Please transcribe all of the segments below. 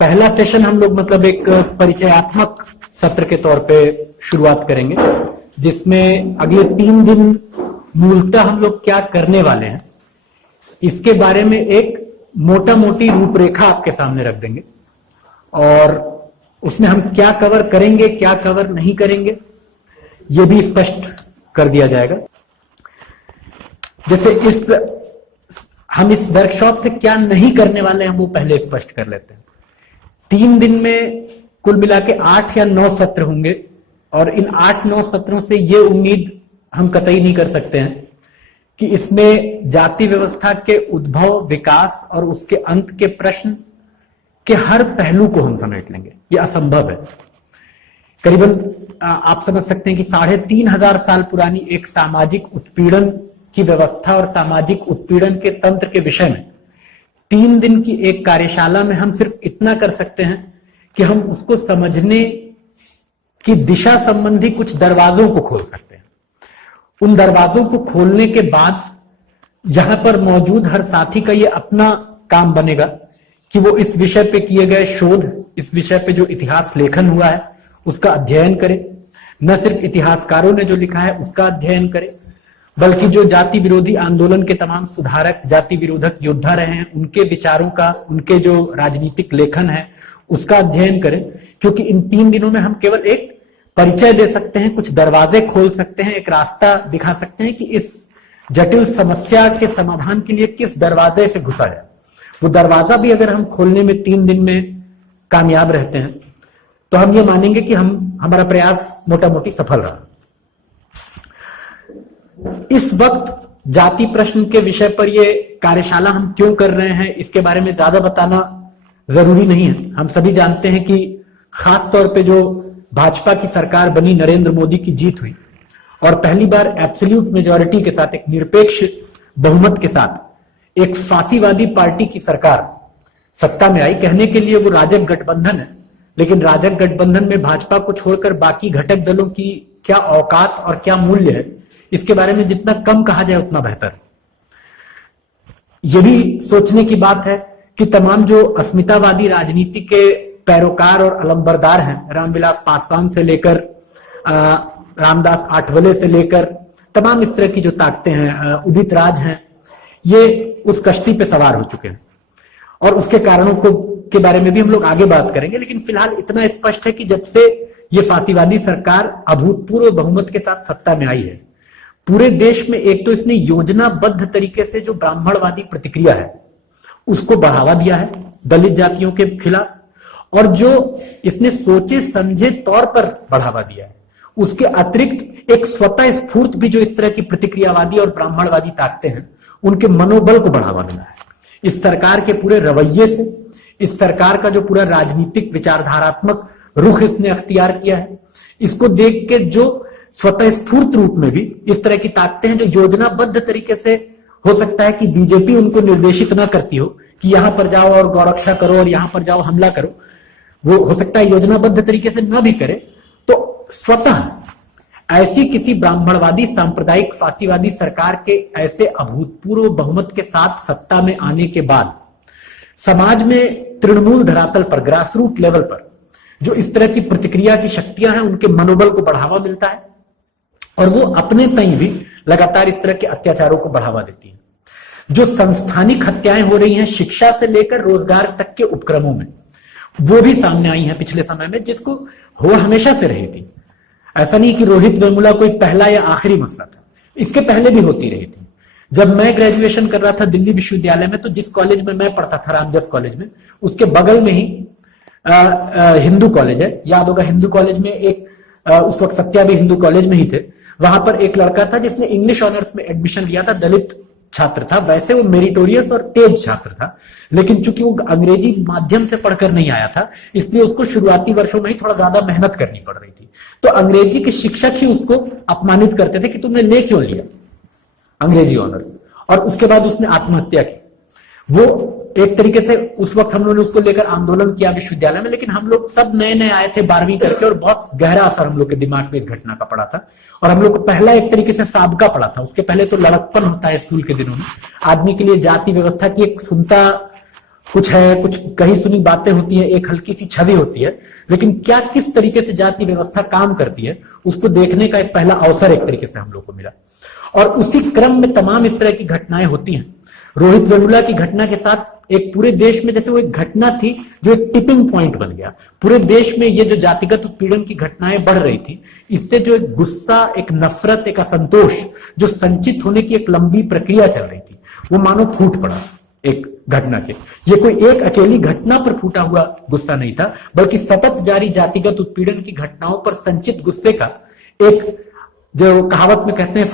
पहला सेशन हम लोग मतलब एक परिचयात्मक सत्र के तौर पे शुरुआत करेंगे, जिसमें अगले 3 दिन मूलतः हम लोग क्या करने वाले हैं इसके बारे में एक मोटा मोटी रूपरेखा आपके सामने रख देंगे, और उसमें हम क्या कवर करेंगे क्या कवर नहीं करेंगे ये भी स्पष्ट कर दिया जाएगा। जैसे हम इस वर्कशॉप से क्या नहीं करने वाले हैं वो पहले स्पष्ट कर लेते हैं। 3 दिन में कुल मिला के 8 या 9 सत्र होंगे, और इन 8-9 सत्रों से ये उम्मीद हम कतई नहीं कर सकते हैं कि इसमें जाति व्यवस्था के उद्भव, विकास और उसके अंत के प्रश्न के हर पहलू को हम समेट लेंगे। ये असंभव है। करीबन आप समझ सकते हैं कि 3500 साल पुरानी एक सामाजिक उत्पीड़न की व्यवस्था और सामाजिक उत्पीड़न के तंत्र के विषय में 3 दिन की एक कार्यशाला में हम सिर्फ इतना कर सकते हैं कि हम उसको समझने की दिशा संबंधी कुछ दरवाजों को खोल सकते हैं। उन दरवाजों को खोलने के बाद यहां पर मौजूद हर साथी का ये अपना काम बनेगा कि वो इस विषय पे किए गए शोध, इस विषय पे जो इतिहास लेखन हुआ है उसका अध्ययन करे। न सिर्फ इतिहासकारों ने जो लिखा है उसका अध्ययन करे, बल्कि जो जाति विरोधी आंदोलन के तमाम सुधारक, जाति विरोधक योद्धा रहे हैं उनके विचारों का, उनके जो राजनीतिक लेखन है उसका अध्ययन करें। क्योंकि इन 3 दिनों में हम केवल एक परिचय दे सकते हैं, कुछ दरवाजे खोल सकते हैं, एक रास्ता दिखा सकते हैं कि इस जटिल समस्या के समाधान के लिए किस दरवाजे से घुसा है। वो दरवाजा भी अगर हम खोलने में 3 दिन में कामयाब रहते हैं तो हम ये मानेंगे कि हमारा प्रयास मोटा मोटी सफल रहा। इस वक्त जाति प्रश्न के विषय पर ये कार्यशाला हम क्यों कर रहे हैं इसके बारे में ज्यादा बताना जरूरी नहीं है। हम सभी जानते हैं कि खास तौर पे जो भाजपा की सरकार बनी, नरेंद्र मोदी की जीत हुई और पहली बार एब्सोल्यूट मेजॉरिटी के साथ, एक निरपेक्ष बहुमत के साथ एक फांसीवादी पार्टी की सरकार सत्ता में आई। कहने के लिए वो राजग गठबंधन है, लेकिन राजग गठबंधन में भाजपा को छोड़कर बाकी घटक दलों की क्या औकात और क्या मूल्य है इसके बारे में जितना कम कहा जाए उतना बेहतर। यह भी सोचने की बात है कि तमाम जो अस्मितावादी राजनीति के पैरोकार और अलंबरदार हैं, रामविलास पासवान से लेकर रामदास आठवले से लेकर तमाम इस तरह की जो ताकतें हैं, उदित राज हैं, ये उस कश्ती पे सवार हो चुके हैं और उसके कारणों को के बारे में भी हम लोग आगे बात करेंगे। लेकिन फिलहाल इतना स्पष्ट है कि जब से ये फांसीवादी सरकार अभूतपूर्व बहुमत के साथ सत्ता में आई है, पूरे देश में एक तो इसने योजनाबद्ध तरीके से जो ब्राह्मणवादी प्रतिक्रिया है उसको बढ़ावा दिया है दलित जातियों के खिलाफ, और जो इसने सोचे समझे तौर पर बढ़ावा दिया है उसके अतिरिक्त एक स्वतः स्फूर्त भी जो इस तरह की प्रतिक्रियावादी और ब्राह्मणवादी ताकतें हैं उनके मनोबल को बढ़ावा मिला है। इस सरकार के पूरे रवैये से, इस सरकार का जो पूरा राजनीतिक विचारधारात्मक रुख इसने अख्तियार किया है, इसको देख के जो स्वतः स्फूर्त रूप में भी इस तरह की ताकतें हैं जो योजनाबद्ध तरीके से, हो सकता है कि बीजेपी उनको निर्देशित ना करती हो कि यहां पर जाओ और गौरक्षा करो और यहां पर जाओ हमला करो, वो हो सकता है योजनाबद्ध तरीके से ना भी करे, तो स्वतः ऐसी किसी ब्राह्मणवादी सांप्रदायिक फांसीवादी सरकार के ऐसे अभूतपूर्व बहुमत के साथ सत्ता में आने के बाद समाज में तृणमूल धरातल पर, ग्रासरूट लेवल पर जो इस तरह की प्रतिक्रिया की शक्तियां हैं उनके मनोबल को बढ़ावा मिलता है और वो अपने तय भी लगातार इस तरह के अत्याचारों को बढ़ावा देती है। जो संस्थानिक हत्याएं हो रही हैं शिक्षा से लेकर रोजगार तक के उपक्रमों में, वो भी सामने आई हैं पिछले समय में, जिसको हो हमेशा से रही थी। ऐसा नहीं कि रोहित वेमुला कोई पहला या आखिरी मसला था, इसके पहले भी होती रही थी। जब मैं ग्रेजुएशन कर रहा था दिल्ली विश्वविद्यालय में, तो जिस कॉलेज में मैं पढ़ता था, रामजस कॉलेज में, उसके बगल में ही हिंदू कॉलेज है, याद होगा। हिंदू कॉलेज में एक उस वक्त सत्या भी हिंदू कॉलेज में ही थे, वहां पर एक लड़का था जिसने इंग्लिश ऑनर्स में एडमिशन लिया था, दलित छात्र था। वैसे वो मेरिटोरियस और तेज छात्र था, लेकिन चूंकि वो अंग्रेजी माध्यम से पढ़कर नहीं आया था इसलिए उसको शुरुआती वर्षों में ही थोड़ा ज्यादा मेहनत करनी पड़ रही थी। तो अंग्रेजी के शिक्षक ही उसको अपमानित करते थे कि तुमने ले क्यों लिया अंग्रेजी ऑनर्स, और उसके बाद उसने आत्महत्या की। वो एक तरीके से उस वक्त हम लोगों ने उसको लेकर आंदोलन किया विश्वविद्यालय में, लेकिन हम लोग सब नए नए आए थे 12वीं करके और बहुत गहरा असर हम लोग के दिमाग में इस घटना का पड़ा था। और हम लोग को पहला एक तरीके से साबका पड़ा था। उसके पहले तो लड़कपन होता है स्कूल के दिनों में, आदमी के लिए जाति व्यवस्था की एक सुनता कुछ है, कुछ कही सुनी बातें होती है, एक हल्की सी छवि होती है, लेकिन क्या किस तरीके से जाति व्यवस्था काम करती है उसको देखने का एक पहला अवसर एक तरीके से हम लोग को मिला। और उसी क्रम में तमाम इस तरह की घटनाएं होती हैं। रोहित वेमुला की घटना के साथ एक पूरे देश में जैसे वो एक घटना थी जो एक टिपिंग पॉइंट बन गया। पूरे देश में ये जो जातिगत उत्पीड़न की घटनाएं बढ़ रही थी, इससे जो एक गुस्सा, एक नफरत, एक असंतोष जो संचित होने की एक लंबी प्रक्रिया चल रही थी, वो मानो फूट पड़ा एक घटना के। ये कोई एक अकेली घटना पर फूटा हुआ गुस्सा नहीं था, बल्कि सतत जारी जातिगत उत्पीड़न की घटनाओं पर संचित गुस्से का एक, जो कहावत में कहते हैं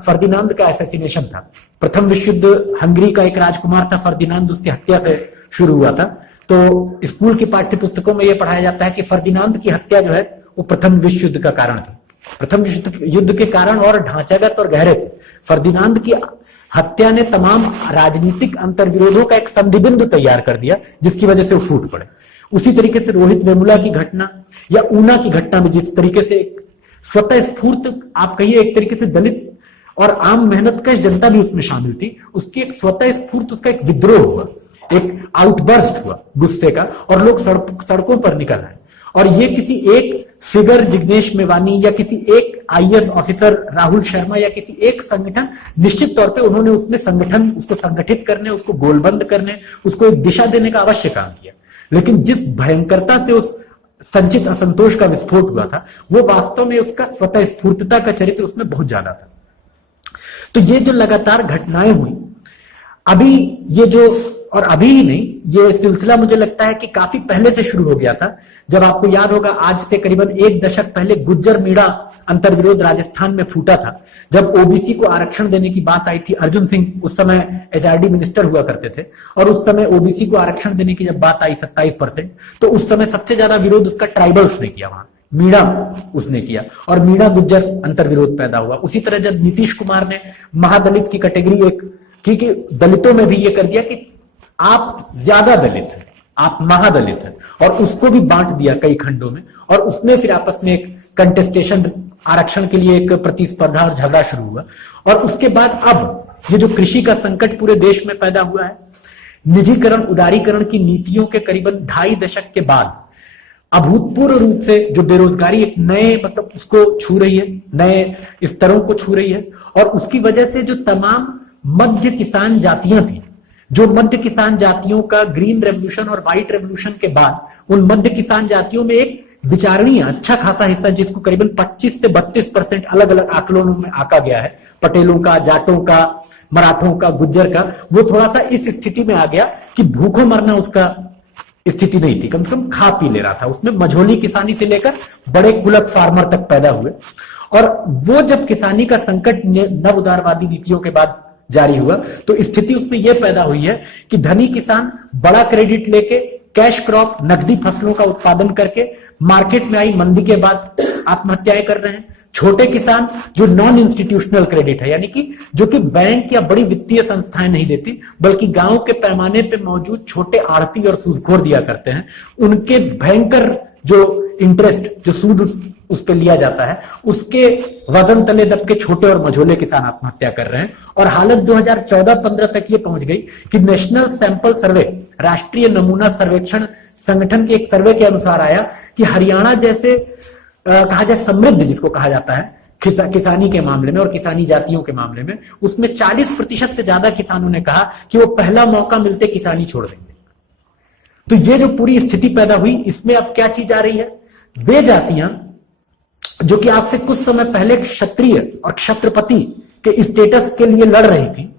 फर्दिनांद का असैसिनेशन था। प्रथम विश्व युद्ध हंगरी का एक राजकुमार था फर्दिनांद, उसकी हत्या से शुरू हुआ था। तो स्कूल की पाठ्य पुस्तकों में यह पढ़ाया जाता है कि फर्दिनांद की हत्या जो है वो प्रथम विश्व युद्ध का कारण थी। प्रथम विश्व युद्ध के कारण और ढांचागत और गहरे थे। फर्दिनांद की हत्या ने तमाम राजनीतिक अंतर्विरोधों का एक संधिबिंदु तैयार कर दिया, जिसकी वजह से वो फूट पड़े। उसी तरीके से रोहित वेमुला की घटना या ऊना की घटना में जिस तरीके से स्वतः स्फूर्त, आप कहिए एक तरीके से दलित और आम मेहनतकश जनता भी उसमें शामिल थी, उसकी एक स्वतः स्फूर्त, उसका एक विद्रोह हुआ, एक आउटबर्स्ट हुआ गुस्से का, और लोग सड़कों पर निकल आए। और ये किसी एक फिगर जिग्नेश मेवानी या किसी एक आईएएस ऑफिसर राहुल शर्मा या किसी एक संगठन, निश्चित तौर पे उन्होंने उसमें संगठन, उसको संगठित करने, उसको गोलबंद करने, उसको एक दिशा देने का अवश्य काम किया। लेकिन जिस भयंकरता से उस संचित असंतोष का विस्फोट हुआ था, वो वास्तव में उसका स्वतः स्फूर्तता का चरित्र उसमें बहुत ज्यादा था। तो ये जो लगातार घटनाएं हुई, अभी ये जो, और अभी ही नहीं, ये सिलसिला मुझे लगता है कि काफी पहले से शुरू हो गया था। जब आपको याद होगा, आज से करीबन एक दशक पहले गुज्जर मीणा अंतर्विरोध राजस्थान में फूटा था। जब ओबीसी को आरक्षण देने की बात आई थी, अर्जुन सिंह उस समय एचआरडी मिनिस्टर हुआ करते थे, और उस समय ओबीसी को आरक्षण देने की जब बात आई 27%, तो उस समय सबसे ज्यादा विरोध उसका ट्राइबल्स ने किया, वहां मीणा उसने किया, और मीणा गुज्जर अंतर्विरोध पैदा हुआ। उसी तरह जब नीतीश कुमार ने महादलित की कैटेगरी एक की दलितों में भी ये कर दिया कि आप ज्यादा दलित हैं, आप महादलित हैं, और उसको भी बांट दिया कई खंडों में, और उसमें फिर आपस में एक कंटेस्टेशन, आरक्षण के लिए एक प्रतिस्पर्धा और झगड़ा शुरू हुआ। और उसके बाद अब ये जो कृषि का संकट पूरे देश में पैदा हुआ है, निजीकरण, उदारीकरण की नीतियों के करीबन 2.5 दशक के बाद अभूतपूर्व रूप से जो बेरोजगारी एक नए, मतलब उसको छू रही है, नए स्तरों को छू रही है, और उसकी वजह से जो तमाम मध्य किसान जातियां थी, जो मध्य किसान जातियों का ग्रीन रेवोल्यूशन और व्हाइट रेवोल्यूशन के बाद उन मध्य किसान जातियों में एक विचारणीय अच्छा खासा हिस्सा, जिसको करीबन 25 से 32% अलग अलग आकलनों में आका गया है, पटेलों का, जाटों का, मराठों का, गुज्जर का, वो थोड़ा सा इस स्थिति में आ गया कि भूखों मरना उसका स्थिति नहीं थी, कम से कम खा पी ले रहा था। उसमें मझोली किसानी से लेकर बड़े कुलक फार्मर तक पैदा हुए। और वो जब किसानी का संकट नव उदारवादी नीतियों के बाद जारी हुआ, तो स्थिति उसमें यह पैदा हुई है कि धनी किसान बड़ा क्रेडिट लेके कैश क्रॉप, नकदी फसलों का उत्पादन करके मार्केट में आई मंदी के बाद आत्महत्याएं कर रहे हैं। छोटे किसान जो नॉन इंस्टीट्यूशनल क्रेडिट है, यानी कि जो कि बैंक या बड़ी वित्तीय संस्थाएं नहीं देती, बल्कि गांव के पैमाने पे मौजूद छोटे आड़ती और सूदखोर दिया करते हैं, उनके भयंकर जो इंटरेस्ट, जो सूद उस पर लिया जाता है, उसके वजन तले दब के छोटे और मझोले किसान आत्महत्या कर रहे हैं। और हालत 2014-15 तक ये पहुंच गई कि नेशनल सैंपल सर्वे, राष्ट्रीय नमूना सर्वेक्षण संगठन के एक सर्वे के अनुसार आया कि हरियाणा जैसे कहा जाए समृद्ध, जिसको कहा जाता है किसानी के मामले में और किसानी जातियों के मामले में, उसमें 40% से ज्यादा किसानों ने कहा कि वो पहला मौका मिलते किसानी छोड़ देंगे। तो ये जो पूरी स्थिति पैदा हुई, इसमें अब क्या चीज आ रही है? वे जातियां जो कि आज से कुछ समय पहले क्षत्रिय और क्षत्रपति के स्टेटस के लिए लड़ रही थी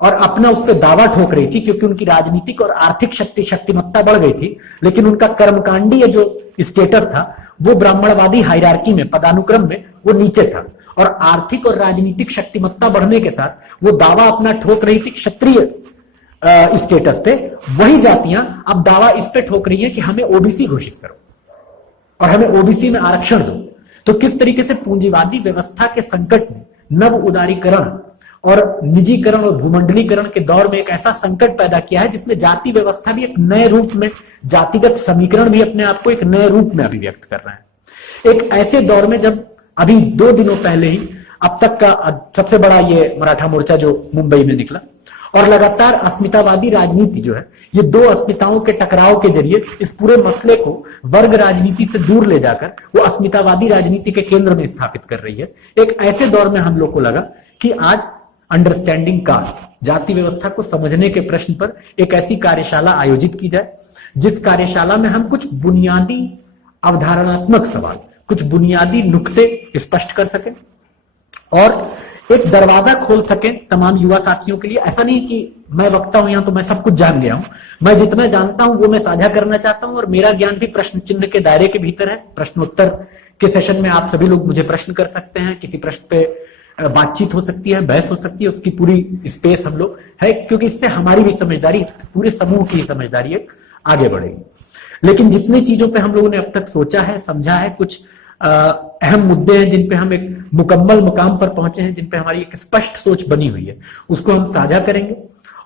और अपना उस पर दावा ठोक रही थी, क्योंकि उनकी राजनीतिक और आर्थिक शक्तिमत्ता बढ़ गई थी, लेकिन उनका कर्मकांडीय जो स्टेटस था वो ब्राह्मणवादी हायरार्की में, पदानुक्रम में वो नीचे था। और आर्थिक और राजनीतिक शक्तिमत्ता बढ़ने के साथ वो दावा अपना ठोक रही थी क्षत्रिय स्टेटस पे। वही जातियां अब दावा इस पे ठोक रही है कि हमें ओबीसी घोषित करो और हमें ओबीसी में आरक्षण दो। तो किस तरीके से पूंजीवादी व्यवस्था के संकट में नव उदारीकरण और निजीकरण और भूमंडलीकरण के दौर में एक ऐसा संकट पैदा किया है जिसमें जाति व्यवस्था भी एक नए रूप में, जातिगत समीकरण भी अपने आप को एक नए रूप में अभिव्यक्त कर रहे हैं। एक ऐसे दौर में जब अभी 2 दिनों पहले ही अब तक का सबसे बड़ा ये मराठा मोर्चा जो मुंबई में निकला, और लगातार अस्मितावादी राजनीति जो है, ये दो अस्मिताओं के टकराव के जरिए इस पूरे मसले को वर्ग राजनीति से दूर ले जाकर वो अस्मितावादी राजनीति के केंद्र में स्थापित कर रही है। एक ऐसे दौर में हम लोग को लगा कि आज अंडरस्टैंडिंग कास्ट, जाति व्यवस्था को समझने के प्रश्न पर एक ऐसी कार्यशाला आयोजित की जाए, जिस कार्यशाला में हम कुछ बुनियादी अवधारणात्मक सवाल, कुछ बुनियादी नुक्ते स्पष्ट कर सकें और एक दरवाजा खोल सकें तमाम युवा साथियों के लिए। ऐसा नहीं कि मैं वक्ता हूं यहां तो मैं सब कुछ जान गया हूं, मैं जितना जानता हूं वो मैं साझा करना चाहता हूं और मेरा ज्ञान भी प्रश्न चिन्ह के दायरे के भीतर है। प्रश्नोत्तर के सेशन में आप सभी लोग मुझे प्रश्न कर सकते हैं, किसी प्रश्न पे बातचीत हो सकती है, बहस हो सकती है, उसकी पूरी स्पेस हम लोग है, क्योंकि इससे हमारी भी समझदारी, पूरे समूह की समझदारी एक आगे बढ़ेगी। लेकिन जितनी चीजों पे हम लोगों ने अब तक सोचा है, समझा है, कुछ अहम मुद्दे हैं जिन पे हम एक मुकम्मल मुकाम पर पहुंचे हैं, जिन पे हमारी एक स्पष्ट सोच बनी हुई है, उसको हम साझा करेंगे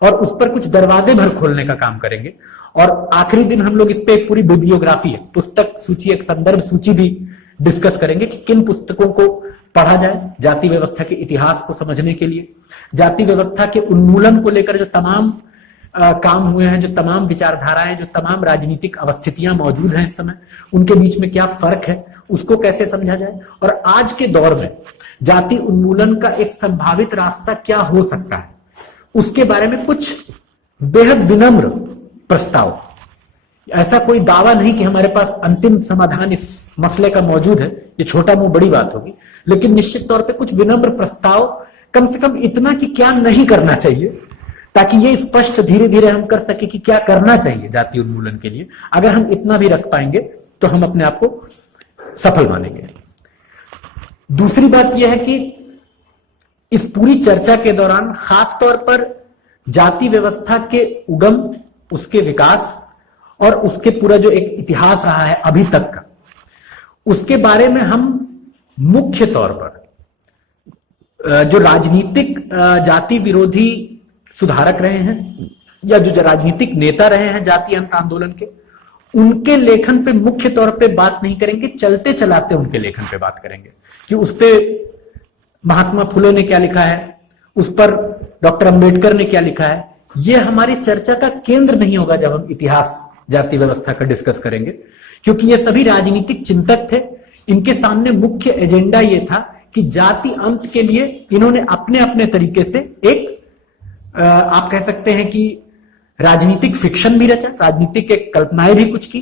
और उस पर कुछ दरवाजे भर खोलने का काम करेंगे। और आखिरी दिन हम लोग इस पे एक पूरी बिब्लियोग्राफी है, पुस्तक सूची, एक संदर्भ सूची भी डिस्कस करेंगे कि किन पुस्तकों को पढ़ा जाए जाति व्यवस्था के इतिहास को समझने के लिए, जाति व्यवस्था के उन्मूलन को लेकर जो तमाम काम हुए हैं, जो तमाम विचारधाराएं, जो तमाम राजनीतिक अवस्थितियां मौजूद हैं इस समय, उनके बीच में क्या फर्क है, उसको कैसे समझा जाए और आज के दौर में जाति उन्मूलन का एक संभावित रास्ता क्या हो सकता है, उसके बारे में कुछ बेहद विनम्र प्रस्ताव। ऐसा कोई दावा नहीं कि हमारे पास अंतिम समाधान इस मसले का मौजूद है, ये छोटा मुंह बड़ी बात होगी, लेकिन निश्चित तौर पे कुछ विनम्र प्रस्ताव, कम से कम इतना कि क्या नहीं करना चाहिए, ताकि ये स्पष्ट धीरे धीरे हम कर सके कि क्या करना चाहिए जाति उन्मूलन के लिए। अगर हम इतना भी रख पाएंगे तो हम अपने आप को सफल मानेंगे। दूसरी बात यह है कि इस पूरी चर्चा के दौरान खास तौर पर जाति व्यवस्था के उगम, उसके विकास और उसके पूरा जो एक इतिहास रहा है अभी तक का, उसके बारे में हम मुख्य तौर पर जो राजनीतिक जाति विरोधी सुधारक रहे हैं या जो राजनीतिक नेता रहे हैं जाति अंत आंदोलन के, उनके लेखन पे मुख्य तौर पे बात नहीं करेंगे, चलते चलाते उनके लेखन पे बात करेंगे कि उस पे महात्मा फुले ने क्या लिखा है, उस पर डॉक्टर अंबेडकर ने क्या लिखा है। यह हमारी चर्चा का केंद्र नहीं होगा जब हम इतिहास जाति व्यवस्था का डिस्कस करेंगे, क्योंकि ये सभी राजनीतिक चिंतक थे। इनके सामने मुख्य एजेंडा ये था कि जाति अंत के लिए इन्होंने अपने अपने तरीके से एक आप कह सकते हैं कि राजनीतिक फिक्शन भी रचा, राजनीतिक एक कल्पनाएं भी कुछ की,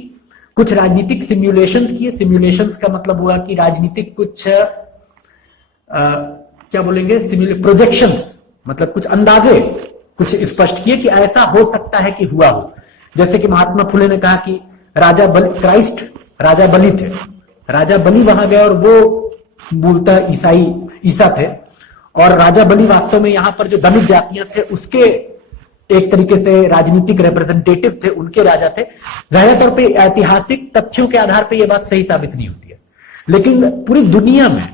कुछ राजनीतिक सिम्युलेशंस किए। सिम्युलेशंस का मतलब हुआ कि राजनीतिक कुछ क्या बोलेंगे, प्रोजेक्शंस, मतलब कुछ अंदाजे कुछ स्पष्ट किए कि ऐसा हो सकता है कि हुआ हो। जैसे कि महात्मा फुले ने कहा कि राजा बलि थे, राजा बलि वहां गए और वो मूलतः ईसा थे, और राजा बलि वास्तव में यहां पर जो दलित जातियां थे उसके एक तरीके से राजनीतिक रिप्रेजेंटेटिव थे, उनके राजा थे। जाहिर तौर पे ऐतिहासिक तथ्यों के आधार पे ये बात सही साबित नहीं होती है, लेकिन पूरी दुनिया में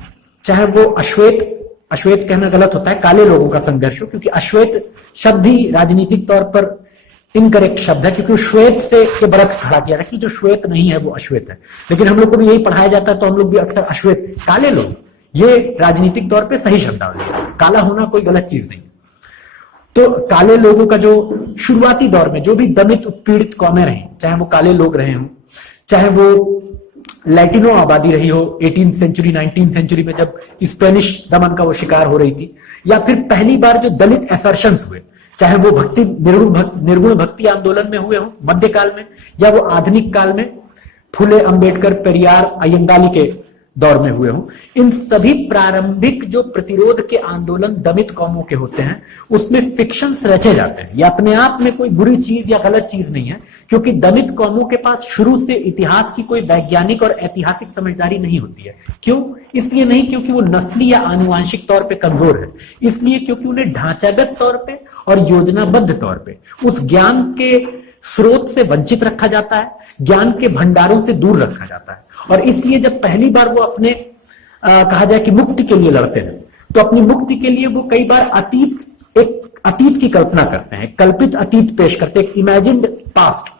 चाहे वो अश्वेत कहना गलत होता है, काले लोगों का संघर्ष हो, क्योंकि अश्वेत शब्द ही राजनीतिक तौर पर इनकरेक्ट शब्द है, क्योंकि श्वेत से के बरक्स खड़ा किया था कि जो श्वेत नहीं है वो अश्वेत है। लेकिन हम लोग को भी यही पढ़ाया जाता है तो हम लोग भी अक्सर अश्वेत, काले लोग, ये राजनीतिक तौर पे सही शब्दावली है। काला होना कोई गलत चीज नहीं। तो काले लोगों का जो शुरुआती दौर में जो भी दमित उत्पीड़ित कौमें रही, चाहे वो काले लोग रहे हों, चाहे वो लैटिनो आबादी रही हो 18th सेंचुरी 19th सेंचुरी में जब स्पेनिश दमन का वो शिकार हो रही थी, या फिर पहली बार जो दलित असर्शंस हुए, चाहे वो निर्गुण भक्ति आंदोलन में हुए हों मध्यकाल में, या वो आधुनिक काल में फुले, अंबेडकर, पेरियार, अयंगाली के दौर में हुए हों, इन सभी प्रारंभिक जो प्रतिरोध के आंदोलन दमित कौमों के होते हैं उसमें फिक्शंस रचे जाते हैं। यह अपने आप में कोई बुरी चीज या गलत चीज नहीं है, क्योंकि दलित कौमों के पास शुरू से इतिहास की कोई वैज्ञानिक और ऐतिहासिक समझदारी नहीं होती है। क्यों? इसलिए नहीं क्योंकि वो नस्ली या आनुवांशिक तौर पे कमजोर है, इसलिए क्योंकि उन्हें ढांचागत तौर पे और योजनाबद्ध तौर पे उस ज्ञान के स्रोत से वंचित रखा जाता है, ज्ञान के भंडारों से दूर रखा जाता है। और इसलिए जब पहली बार वो अपने कहा जाए कि मुक्ति के लिए लड़ते हैं, तो अपनी मुक्ति के लिए वो कई बार एक अतीत की कल्पना करते हैं, कल्पित अतीत पेश करते हैं, एक इमेजिन्ड पास्ट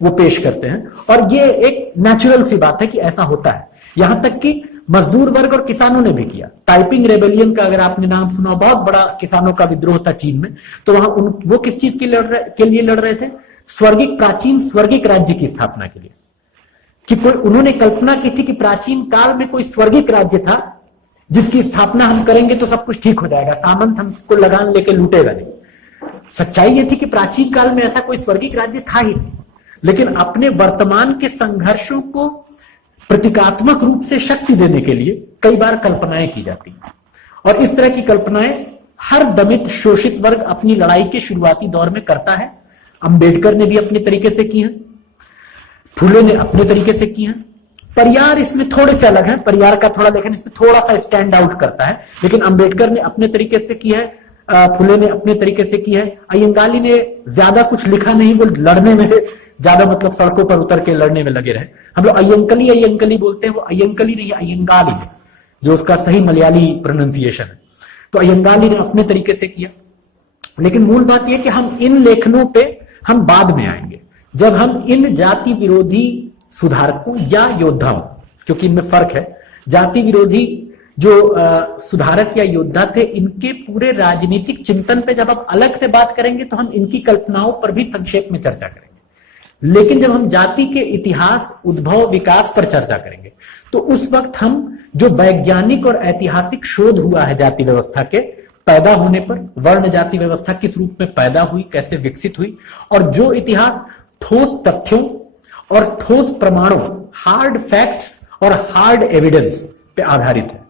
वो पेश करते हैं। और ये एक नेचुरल सी बात है कि ऐसा होता है। यहां तक कि मजदूर वर्ग और किसानों ने भी किया। टाइपिंग रेबेलियन का अगर आपने नाम सुना, बहुत बड़ा किसानों का विद्रोह था चीन में। तो वहां वो किस चीज के लिए लड़ रहे थे? स्वर्गिक, प्राचीन स्वर्गिक राज्य की स्थापना के लिए। कि कोई, उन्होंने कल्पना की थी कि प्राचीन काल में कोई स्वर्गिक राज्य था जिसकी स्थापना हम करेंगे तो सब कुछ ठीक हो जाएगा, सामंत हमको लगान लेके लूटेगा नहीं। सच्चाई यह थी कि प्राचीन काल में ऐसा कोई स्वर्गिक राज्य था ही नहीं, लेकिन अपने वर्तमान के संघर्षों को प्रतीकात्मक रूप से शक्ति देने के लिए कई बार कल्पनाएं की जाती हैं। और इस तरह की कल्पनाएं हर दमित शोषित वर्ग अपनी लड़ाई के शुरुआती दौर में करता है। अंबेडकर ने भी अपने तरीके से की है, फुले ने अपने तरीके से की है। परियार इसमें थोड़े से अलग है, परियार का थोड़ा लेखन इसमें थोड़ा सा स्टैंड आउट करता है, लेकिन अंबेडकर ने अपने तरीके से की है, फुले ने अपने तरीके से की है। अयंगाली ने ज्यादा कुछ लिखा नहीं, वो लड़ने में ज्यादा, मतलब सड़कों पर उतर के लड़ने में लगे रहे। हम लोग अयंकली बोलते हैं, वो अयंकली नहीं, अयंगाली है जो उसका सही मलयाली प्रोनाउंसिएशन है। तो अयंगाली ने अपने तरीके से किया। लेकिन मूल बात यह कि हम इन लेखनों पे हम बाद में आएंगे, जब हम इन जाति विरोधी सुधारकों या योद्धाओं, क्योंकि इनमें फर्क है, जाति विरोधी जो सुधारक या योद्धा थे, इनके पूरे राजनीतिक चिंतन पे जब आप अलग से बात करेंगे तो हम इनकी कल्पनाओं पर भी संक्षेप में चर्चा करेंगे। लेकिन जब हम जाति के इतिहास, उद्भव, विकास पर चर्चा करेंगे तो उस वक्त हम जो वैज्ञानिक और ऐतिहासिक शोध हुआ है जाति व्यवस्था के पैदा होने पर, वर्ण जाति व्यवस्था किस रूप में पैदा हुई, कैसे विकसित हुई, और जो इतिहास ठोस तथ्यों और ठोस प्रमाणों, हार्ड फैक्ट्स और हार्ड एविडेंस पे आधारित है,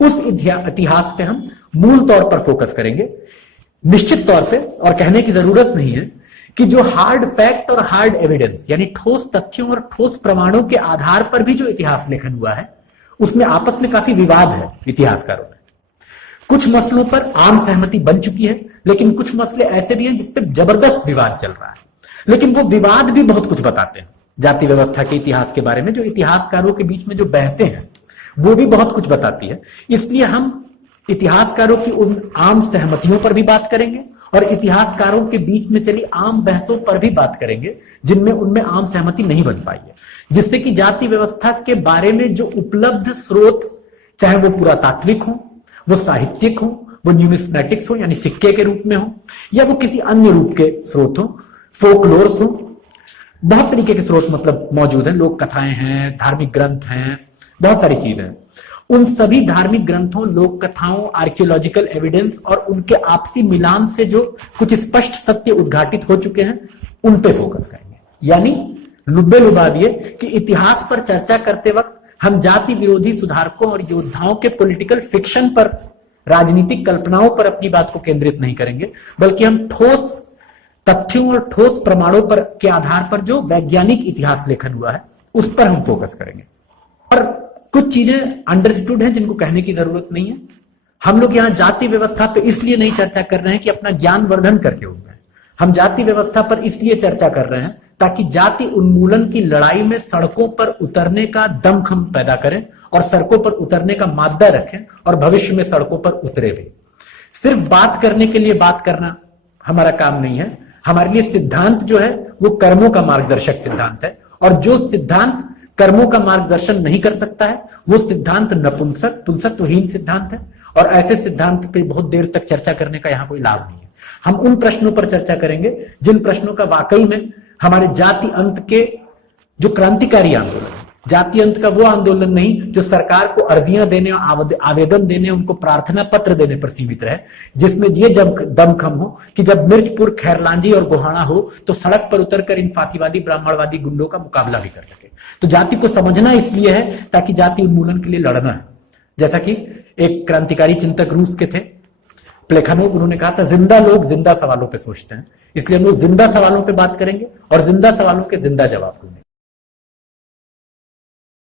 उस इतिहास पे हम मूल तौर पर फोकस करेंगे। निश्चित तौर पे, और कहने की जरूरत नहीं है कि जो हार्ड फैक्ट और हार्ड एविडेंस यानी ठोस तथ्यों और ठोस प्रमाणों के आधार पर भी जो इतिहास लेखन हुआ है उसमें आपस में काफी विवाद है इतिहासकारों में। कुछ मसलों पर आम सहमति बन चुकी है, लेकिन कुछ मसले ऐसे भी हैं जिस पे जबरदस्त विवाद चल रहा है। लेकिन वो विवाद भी बहुत कुछ बताते हैं जाति व्यवस्था के इतिहास के बारे में। जो इतिहासकारों के बीच में जो बहसें हैं वो भी बहुत कुछ बताती है। इसलिए हम इतिहासकारों की उन आम सहमतियों पर भी बात करेंगे और इतिहासकारों के बीच में चली आम बहसों पर भी बात करेंगे जिनमें उनमें आम सहमति नहीं बन पाई है, जिससे कि जाति व्यवस्था के बारे में जो उपलब्ध स्रोत, चाहे वो पुरातात्विक हो, वो साहित्यिक हो, वो न्यूमिस्मेटिक्स हो यानी सिक्के के रूप में हो, या वो किसी अन्य रूप के स्रोत हो, फोकलोर्स हो, बहुत तरीके के स्रोत मतलब मौजूद हैं, लोक कथाएं हैं, धार्मिक ग्रंथ हैं, बहुत सारी चीजें हैं। उन सभी धार्मिक ग्रंथों, लोक कथाओं, आर्कियोलॉजिकल एविडेंस और उनके आपसी मिलान से जो कुछ स्पष्ट सत्य उद्घाटित हो चुके हैं उन पे फोकस करेंगे। यानी लुब्बे लुभाविए कि इतिहास पर चर्चा करते वक्त हम जाति विरोधी सुधारकों और योद्धाओं के पॉलिटिकल फिक्शन पर, राजनीतिक कल्पनाओं पर अपनी बात को केंद्रित नहीं करेंगे, बल्कि हम ठोस तथ्यों और ठोस प्रमाणों पर के आधार पर जो वैज्ञानिक इतिहास लेखन हुआ है उस पर हम फोकस करेंगे। और कुछ चीजें अंडरस्टूड हैं जिनको कहने की जरूरत नहीं है। हम लोग यहां जाति व्यवस्था पे इसलिए नहीं चर्चा कर रहे हैं कि अपना ज्ञान वर्धन करके हो जाए। हम जाति व्यवस्था पर इसलिए चर्चा कर रहे हैं ताकि जाति उन्मूलन की लड़ाई में सड़कों पर उतरने का दमखम पैदा करें और सड़कों पर उतरने का मादा रखें और भविष्य में सड़कों पर उतरे भी। सिर्फ बात करने के लिए बात करना हमारा काम नहीं है। हमारे लिए सिद्धांत जो है वो कर्मों का मार्गदर्शक सिद्धांत है, और जो सिद्धांत कर्मों का मार्गदर्शन नहीं कर सकता है वो सिद्धांत नपुंसक, पुंसत्वहीन सिद्धांत है, और ऐसे सिद्धांत पे बहुत देर तक चर्चा करने का यहां कोई लाभ नहीं है। हम उन प्रश्नों पर चर्चा करेंगे जिन प्रश्नों का वाकई में हमारे जाति अंत के जो क्रांतिकारी आंदोलन, जाति अंत का वो आंदोलन नहीं जो सरकार को अर्जियां देने, आवेदन देने, उनको प्रार्थना पत्र देने पर सीमित रहे, जिसमें ये दमखम हो कि जब मिर्चपुर, खैरलांजी और गोहाना हो तो सड़क पर उतरकर इन फांसीवादी ब्राह्मणवादी गुंडों का मुकाबला भी कर सके। तो जाति को समझना इसलिए है ताकि जाति उन्मूलन के लिए लड़ना है। जैसा कि एक क्रांतिकारी चिंतक रूस के थे प्लेखानोव, उन्होंने कहा था जिंदा लोग जिंदा सवालों पर सोचते हैं, इसलिए हम लोग जिंदा सवालों पर बात करेंगे और जिंदा सवालों के जिंदा जवाब देंगे।